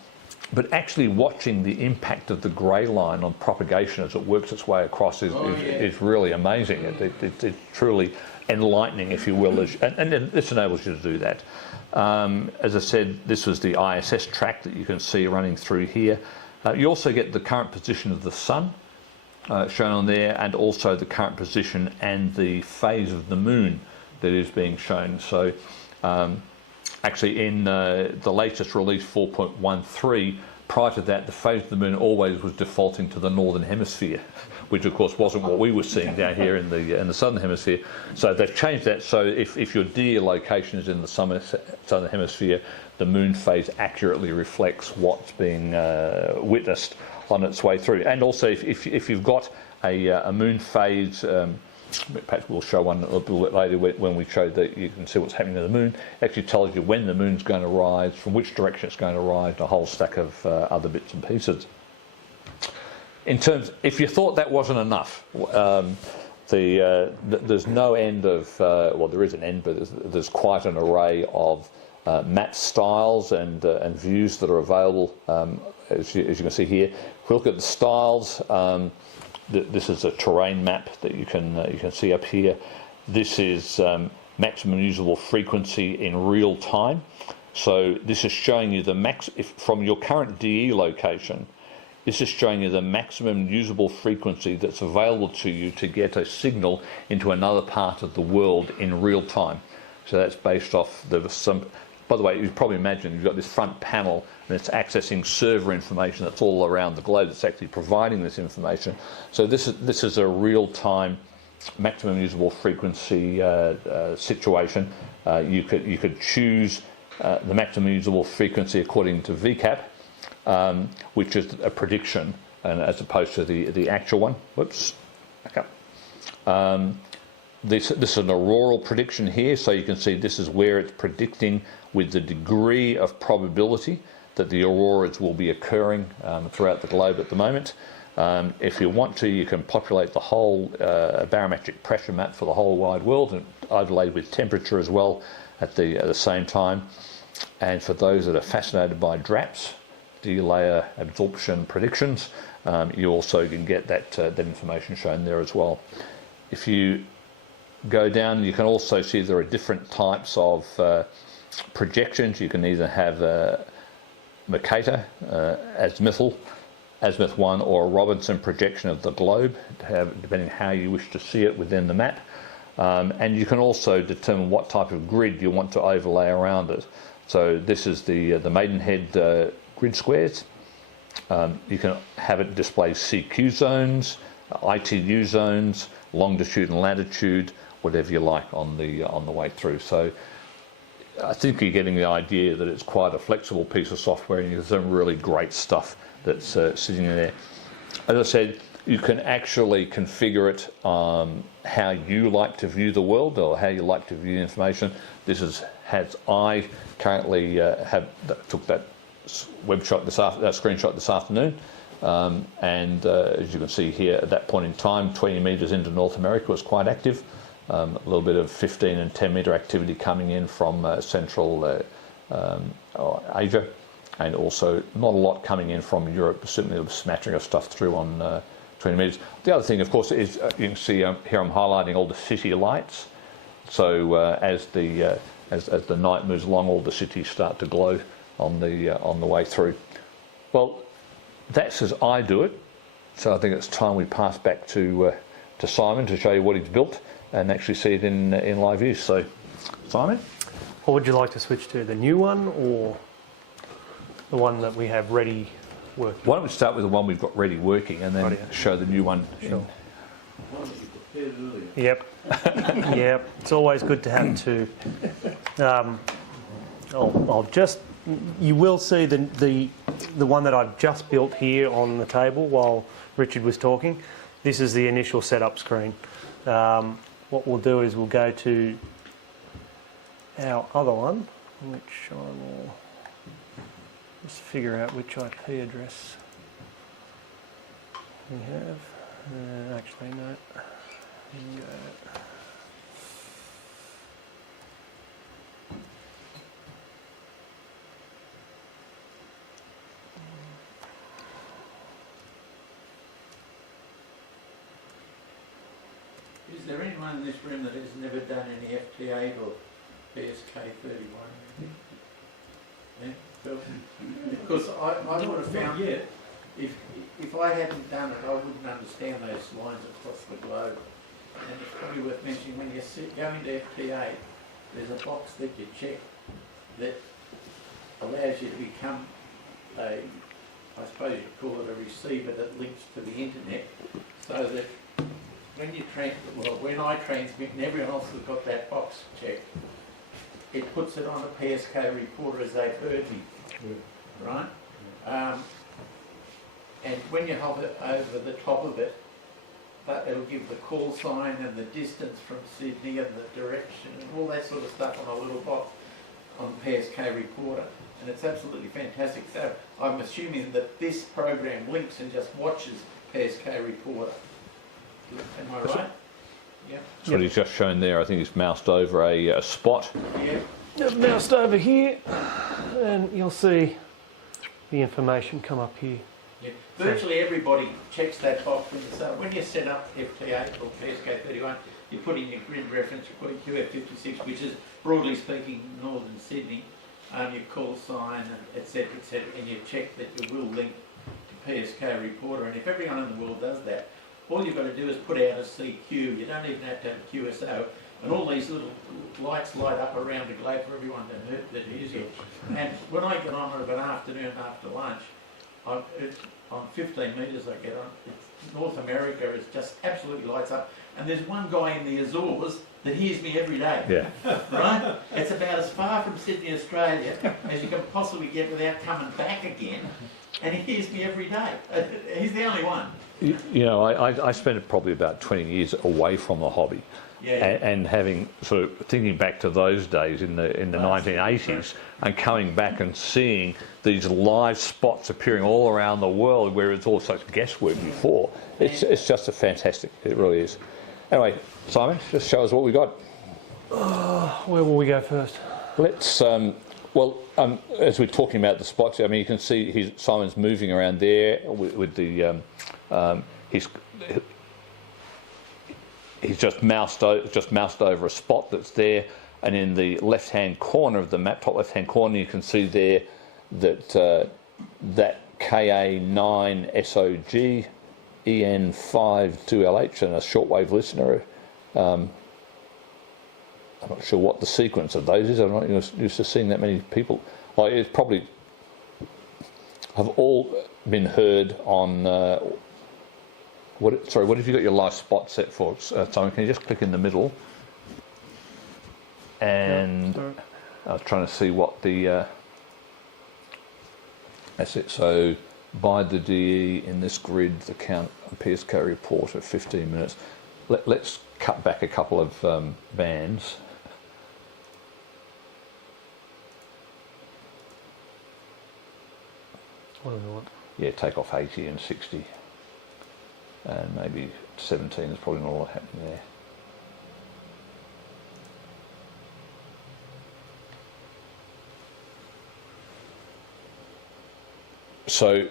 But actually watching the impact of the grey line on propagation as it works its way across is really amazing. It's truly enlightening, if you will, and this enables you to do that. As I said, this was the ISS track that you can see running through here. You also get the current position of the sun shown on there, and also the current position and the phase of the moon that is being shown. So actually in the latest release 4.13, prior to that, the phase of the moon always was defaulting to the northern hemisphere, which of course wasn't what we were seeing down here in the southern hemisphere. So they've changed that, so if your DE location is in the southern hemisphere, the moon phase accurately reflects what's being witnessed on its way through. And also if you've got a moon phase, perhaps we'll show one a little bit later when we show that you can see what's happening to the moon. It actually tells you when the moon's going to rise, from which direction it's going to rise, and a whole stack of other bits and pieces. in terms, if you thought that wasn't enough, there's no end of, well, there is an end, but there's quite an array of map styles and views that are available, as you can see here. If we look at the styles, this is a terrain map that you can see up here. This is maximum usable frequency in real time. So this is showing you the from your current DE location. This is showing you the maximum usable frequency that's available to you to get a signal into another part of the world in real time. So that's based off by the way, you probably imagine you've got this front panel and it's accessing server information that's all around the globe that's actually providing this information. So this is a real-time maximum usable frequency situation. You could choose the maximum usable frequency according to VOACAP, which is a prediction, and as opposed to the actual one. Whoops, back up. This is an auroral prediction here, so you can see this is where it's predicting with the degree of probability that the auroras will be occurring throughout the globe at the moment. If you want to, you can populate the whole barometric pressure map for the whole wide world and overlaid with temperature as well at the same time. And for those that are fascinated by DRAPs, D-layer absorption predictions, you also can get that information shown there as well. If you go down, you can also see there are different types of projections. You can either have Mercator, Azimuth 1, or a Robinson projection of the globe, depending on how you wish to see it within the map. And you can also determine what type of grid you want to overlay around it. So this is the Maidenhead grid squares. You can have it display CQ zones, ITU zones, longitude and latitude, whatever you like on the way through. So I think you're getting the idea that it's quite a flexible piece of software, and there's some really great stuff that's sitting in there. As I said, you can actually configure it how you like to view the world or how you like to view the information. This is I currently took that screenshot this afternoon, and as you can see here, at that point in time, 20 metres into North America was quite active. A little bit of 15 and 10 metre activity coming in from Central Asia, and also not a lot coming in from Europe, certainly a smattering of stuff through on 20 metres. The other thing, of course, is you can see here I'm highlighting all the city lights. So as the night moves along, all the cities start to glow on the way through. Well, that's as I do it. So I think it's time we pass back to Simon to show you what he's built and actually see it in live use. So, Simon? Or would you like to switch to the new one or the one that we have ready working? Why don't we start with the one we've got ready working and then show the new one? Sure. Yep. Yep. It's always good to have two. I'll just. You will see the one that I've just built here on the table while Richard was talking. This is the initial setup screen. What we'll do is we'll go to our other one, which I will just figure out which IP address we have. Actually, no. Is there anyone in this room that has never done any FT8 or BSK31? Yeah? Because I would have found if I hadn't done it, I wouldn't understand those lines across the globe. And it's probably worth mentioning when you go into FT8, there's a box that you check that allows you to become I suppose you'd call it a receiver that links to the internet, so that when I transmit and everyone else has got that box checked, it puts it on a PSK recorder as they've heard me, right? And when you hover over the top of it, it'll give the call sign and the distance from Sydney and the direction and all that sort of stuff on a little box on PSK recorder. And it's absolutely fantastic. So I'm assuming that this program links and just watches PSK reporter. Am I right? Yeah. That's what he's just shown there. I think he's moused over a spot. Yeah. I've moused over here, and you'll see the information come up here. Yeah. Virtually everybody checks that box when you set up FT8 or PSK31. You put in your grid reference, you put QF56, which is broadly speaking northern Sydney. Your call sign, etc., and you check that you will link to PSK reporter. And if everyone in the world does that, all you've got to do is put out a CQ. You don't even have to have a QSO. And all these little lights light up around the globe for everyone that hears you. And when I get on of an afternoon after lunch, on 15 metres I get on, North America is just absolutely lights up. And there's one guy in the Azores that hears me every day. Yeah. Right? It's about as far from Sydney, Australia as you can possibly get without coming back again. And he hears me every day. He's the only one. You know, I spent probably about 20 years away from the hobby. Yeah. And having sort of thinking back to those days in the 1980s and coming back and seeing these live spots appearing all around the world where it's all such guesswork before, it's just a fantastic. It really is. Anyway, Simon, just show us what we got. Where will we go first? Let's as we're talking about the spots, I mean, you can see Simon's moving around there with the he's just moused over a spot that's there, and in the left-hand corner of the map, top left-hand corner, you can see there that that KA9 SOG EN52LH and a shortwave listener. I'm not sure what the sequence of those is. I'm not used to seeing that many people. Like, it's probably have all been heard on. What have you got your live spot set for, Simon? Can you just click in the middle? And I was trying to see what the. That's it. So by the DE in this grid, the count PSK report at 15 minutes. Let's cut back a couple of bands. What do we want? Yeah, take off 80 and 60. And maybe 17, there's probably not a lot happening there. So,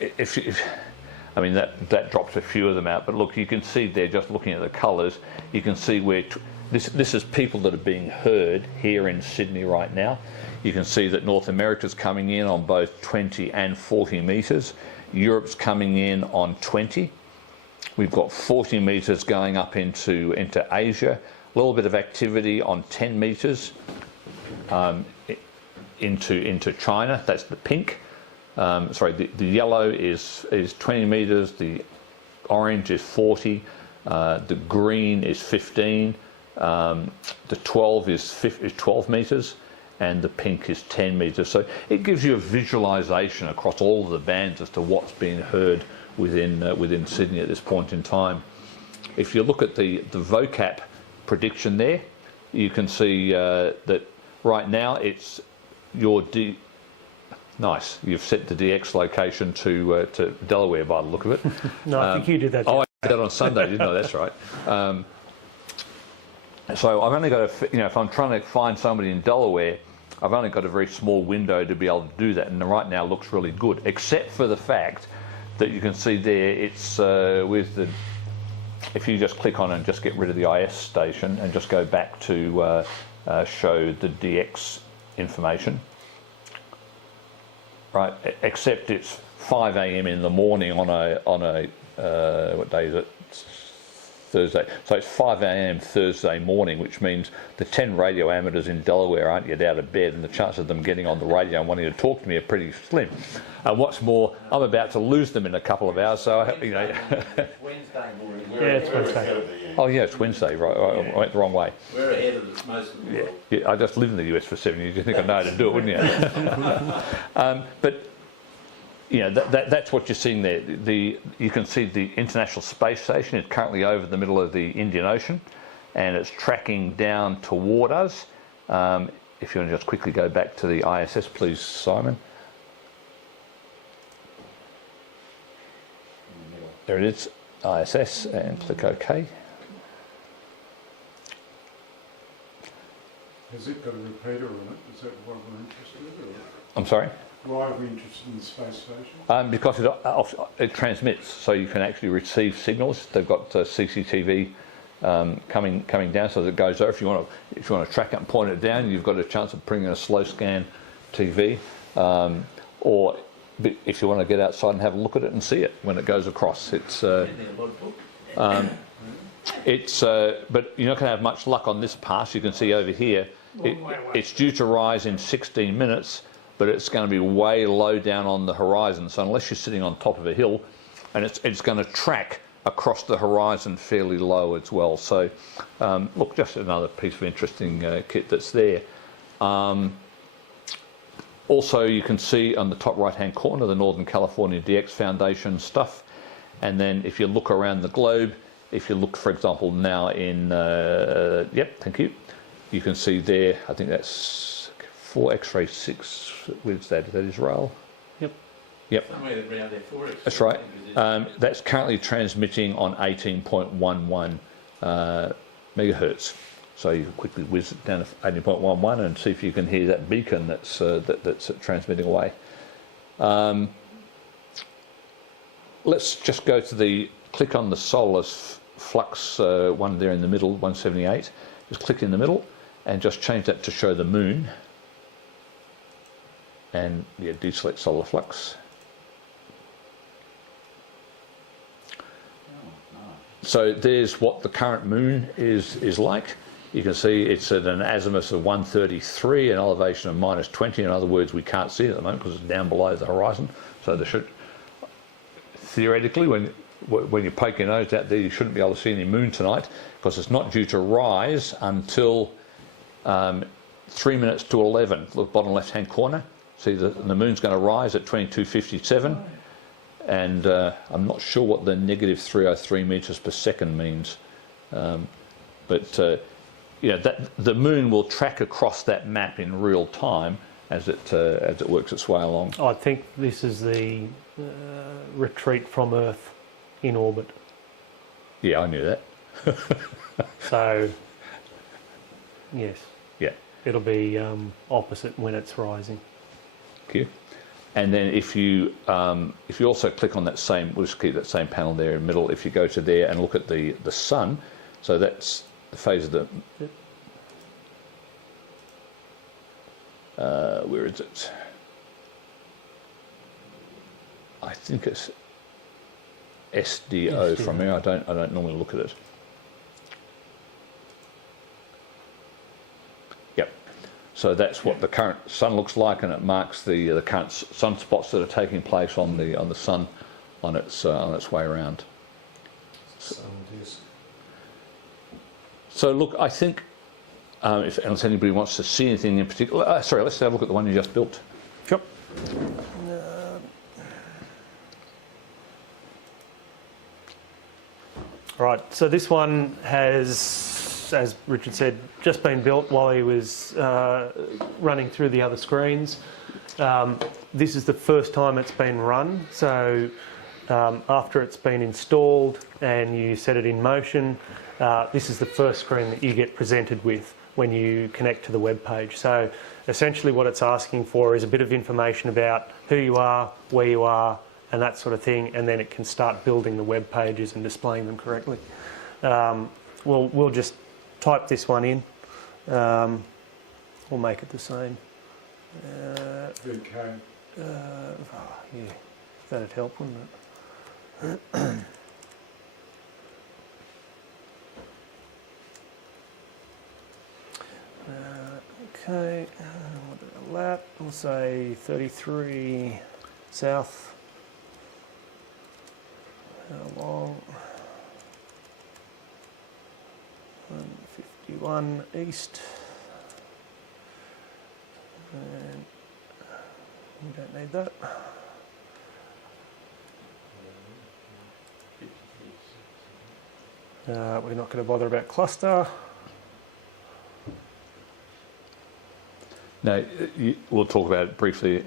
I mean, that drops a few of them out, but look, you can see there, just looking at the colours, you can see where, this is people that are being heard here in Sydney right now. You can see that North America's coming in on both 20 and 40 metres. Europe's coming in on 20. We've got 40 metres going up into Asia. A little bit of activity on 10 metres into China. That's the pink. The yellow is 20 metres. The orange is 40. The green is 15. The 12 is 12 metres. And the pink is 10 metres. So it gives you a visualisation across all of the bands as to what's being heard within Sydney at this point in time. If you look at the VOACAP prediction there, you can see that right now it's your Nice. You've set the DX location to Delaware by the look of it. No, I think you did that. Oh, I did that on Sunday, didn't I? That's right. So I've only got if I'm trying to find somebody in Delaware, I've only got a very small window to be able to do that, and right now it looks really good, except for the fact that you can see there it's with the. If you just click on it and just get rid of the IS station and just go back to show the DX information, right? Except it's 5 a.m. in the morning on a what day is it? Thursday. So it's 5 a.m. Thursday morning, which means the 10 radio amateurs in Delaware aren't yet out of bed, and the chances of them getting on the radio and wanting to talk to me are pretty slim. And what's more, I'm about to lose them in a couple of hours, so It's Wednesday morning. Yeah, it's Wednesday. Oh yeah, it's Wednesday, right? I went the wrong way. We're ahead of most of the world. Yeah, I just lived in the US for 7 years. You think I know how to do it, wouldn't you? But you know, that's what you're seeing there. You can see the International Space Station is currently over the middle of the Indian Ocean, and it's tracking down toward us. If you want to just quickly go back to the ISS, please, Simon. there it is, ISS, and click OK. Has it got a repeater on it? Is that what we're interested in? I'm sorry? Why are we interested in the space station? Because it transmits, so you can actually receive signals. They've got CCTV coming down, so that it goes over. If you want to track it and point it down, you've got a chance of bringing a slow scan TV, or if you want to get outside and have a look at it and see it when it goes across. But you're not going to have much luck on this pass. You can see over here, it's due to rise in 16 minutes, but it's going to be way low down on the horizon. So unless you're sitting on top of a hill, and it's going to track across the horizon fairly low as well. So look, just another piece of interesting kit that's there. Also, you can see on the top right-hand corner the Northern California DX Foundation stuff. And then if you look around the globe, if you look, for example, now in, yep, thank you. You can see there, I think that's 4 X-ray 6, where's that? Is that Israel? Yep. Yep. Somewhere around there, 4 X-ray. That's right. That's currently transmitting on 18.11 megahertz. So you can quickly whiz it down to 18.11 and see if you can hear that beacon that's transmitting away. Let's just go to click on the solar flux one there in the middle, 178. Just click in the middle and just change that to show the moon. And yeah, deselect solar flux. So there's what the current moon is like. You can see it's at an azimuth of 133, an elevation of -20. In other words, we can't see it at the moment because it's down below the horizon. So there should, theoretically, when you poke your nose out there, you shouldn't be able to see any moon tonight because it's not due to rise until 3 minutes to 11. Look, bottom left-hand corner. See the moon's going to rise at 22:57. And I'm not sure what the -303 metres per second means, but you know, the moon will track across that map in real time as it works its way along. I think this is the retreat from Earth in orbit. Yeah, I knew that. So, yes. Yeah. It'll be opposite when it's rising. Thank you. And then if you also click on that same, we'll just keep that same panel there in the middle. If you go to there and look at the sun, so that's the phase of the. Where is it? I think it's SDO from here. I don't normally look at it. Yep. So that's what the current sun looks like, and it marks the current sunspots that are taking place on the sun on its way around. So look, I think unless anybody wants to see anything in particular, sorry, let's have a look at the one you just built. Sure. Right, so this one has, as Richard said, just been built while he was running through the other screens. This is the first time it's been run, so after it's been installed and you set it in motion, this is the first screen that you get presented with when you connect to the web page. So essentially what it's asking for is a bit of information about who you are, where you are, and that sort of thing, and then it can start building the web pages and displaying them correctly. We'll just type this one in. We'll make it the same. VK. Yeah, that'd help, wouldn't it? Okay, we'll say 33 south. How long? 151 east. And we don't need that. We're not going to bother about cluster. Now, we'll talk about it briefly.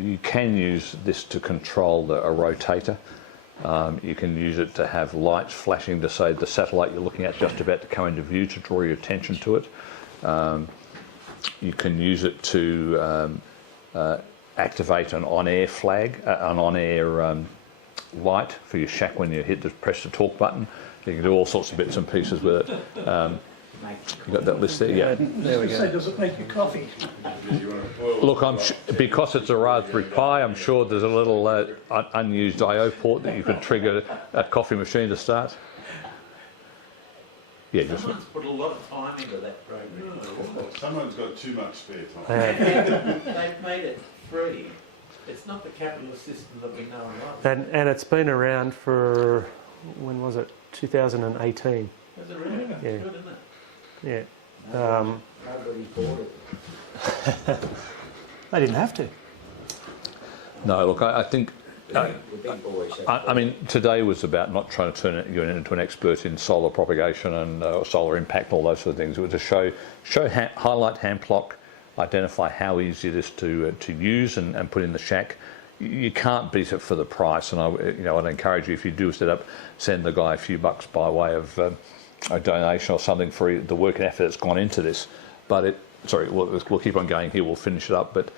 You can use this to control a rotator. You can use it to have lights flashing to say the satellite you're looking at just about to come into view to draw your attention to it. You can use it to activate an on-air flag, an on-air light for your shack when you press the talk button. You can do all sorts of bits and pieces with it. You got that list there? Yeah. There we go. So does it make you coffee? Look, because it's a Raspberry Pi, I'm sure there's a little unused I/O port that you could trigger a coffee machine to start. Yeah, just. Someone's put a lot of time into that program. Someone's got too much spare time. They've made it free. It's not the capitalist system that we know and love. And it's been around for, when was it? 2018. Is it really? Yeah. Good, isn't it? Yeah. Nobody bought it. They didn't have to. No, look, I think. The big boys. I mean, today was about not trying to turn you into an expert in solar propagation and solar impact, all those sort of things. It was to highlight HamClock, identify how easy it is to use and put in the shack. You can't beat it for the price, and I'd encourage you, if you do set up, send the guy a few bucks by way of a donation or something for the work and effort that's gone into this. But we'll keep on going here. We'll finish it up, but.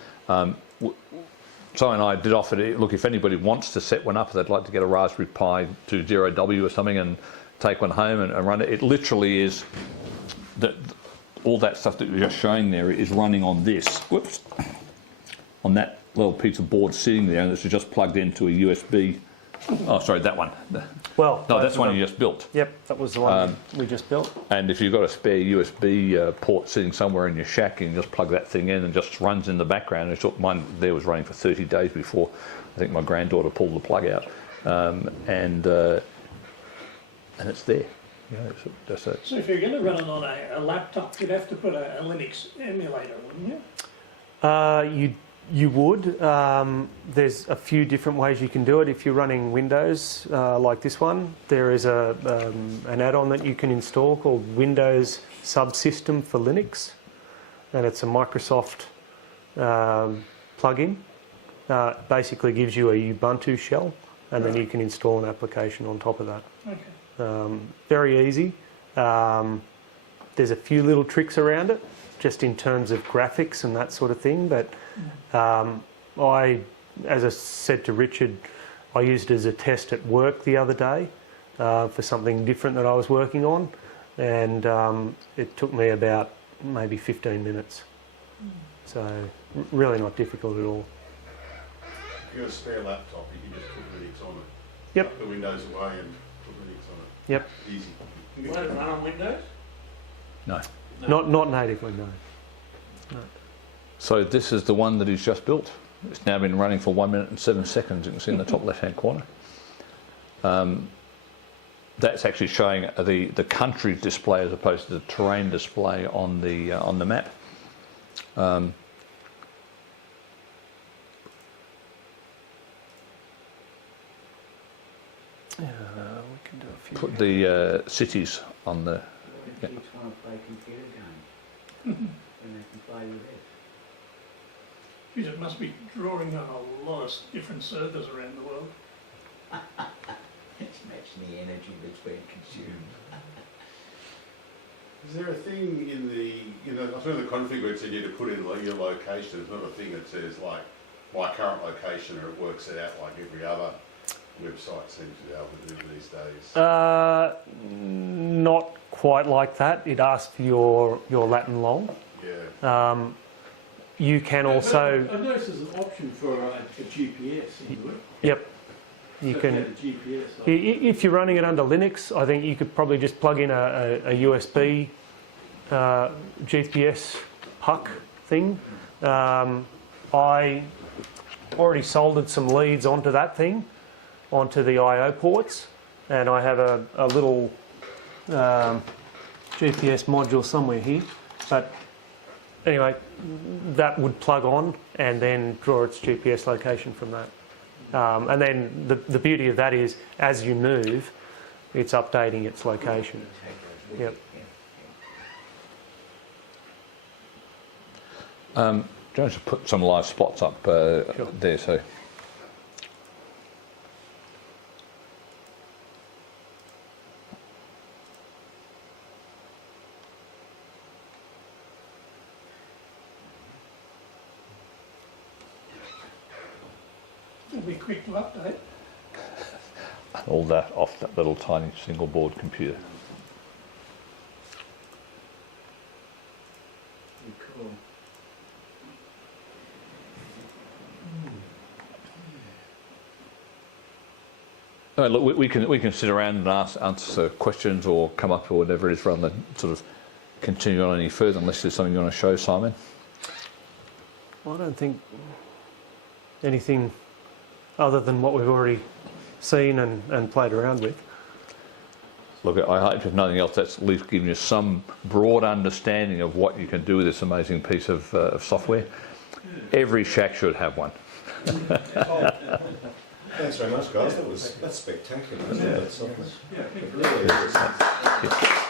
So and I did offer to look, if anybody wants to set one up, they'd like to get a Raspberry Pi 20W or something and take one home and run it. It literally is that all that stuff that you're just showing there is running on this. Whoops, on that little piece of board sitting there, and it's just plugged into a USB. Oh, sorry, that one. Well, No, that's the one you just built. Yep, that was the one we just built. And if you've got a spare USB port sitting somewhere in your shack, you can just plug that thing in and just runs in the background. Mine there was running for 30 days before I think my granddaughter pulled the plug out, and it's there. That's it. So if you're going to run it on a laptop, you'd have to put a Linux emulator, wouldn't you? You would. There's a few different ways you can do it. If you're running Windows, like this one, there is an add-on that you can install called Windows Subsystem for Linux, and it's a Microsoft plugin. Basically gives you a Ubuntu shell, and then you can install an application on top of that. Okay. Very easy. There's a few little tricks around it, just in terms of graphics and that sort of thing, but as I said to Richard, I used it as a test at work the other day for something different that I was working on, and it took me about maybe 15 minutes. So really not difficult at all. If you've got a spare laptop, you can just put Linux on it. Yep. Put the Windows away and put Linux on it. Yep. Easy. You want it to run on Windows? No. Not natively, no. So this is the one that he's just built. It's now been running for 1 minute and 7 seconds. You can see in the top left-hand corner. That's actually showing the country display as opposed to the terrain display on the map. We can do a few. Put the cities on the. Kids want to play computer games, and they can play with it. Geez, it must be drawing on a lot of different servers around the world. It's matching the energy that's being consumed. Is there a thing in I suppose the config where it said you to put in your location, there's not a thing that says like my current location, or it works it out like every other website seems to be able to do these days? Not quite like that. It asks for your Latin long. Yeah. You can also. I noticed there's an option for a GPS into it. Yep. You So can. if you had a GPS on. If you're running it under Linux, I think you could probably just plug in a USB GPS puck thing. I already soldered some leads onto that thing, onto the I/O ports, and I have a little GPS module somewhere here. But anyway, that would plug on and then draw its GPS location from that. And then the beauty of that is, as you move, it's updating its location. Yep. Just put some live spots up there, so. be quick to update. All that off that little tiny single board computer. Cool. I mean, look, we can sit around and answer questions or come up or whatever it is, rather than sort of continue on any further, unless there's something you want to show, Simon. Well, I don't think anything other than what we've already seen and played around with. Look, I hope if nothing else, that's at least given you some broad understanding of what you can do with this amazing piece of software. Every shack should have one. Thanks very much, guys. That's spectacular, isn't it? That software? Yeah, I think It really is.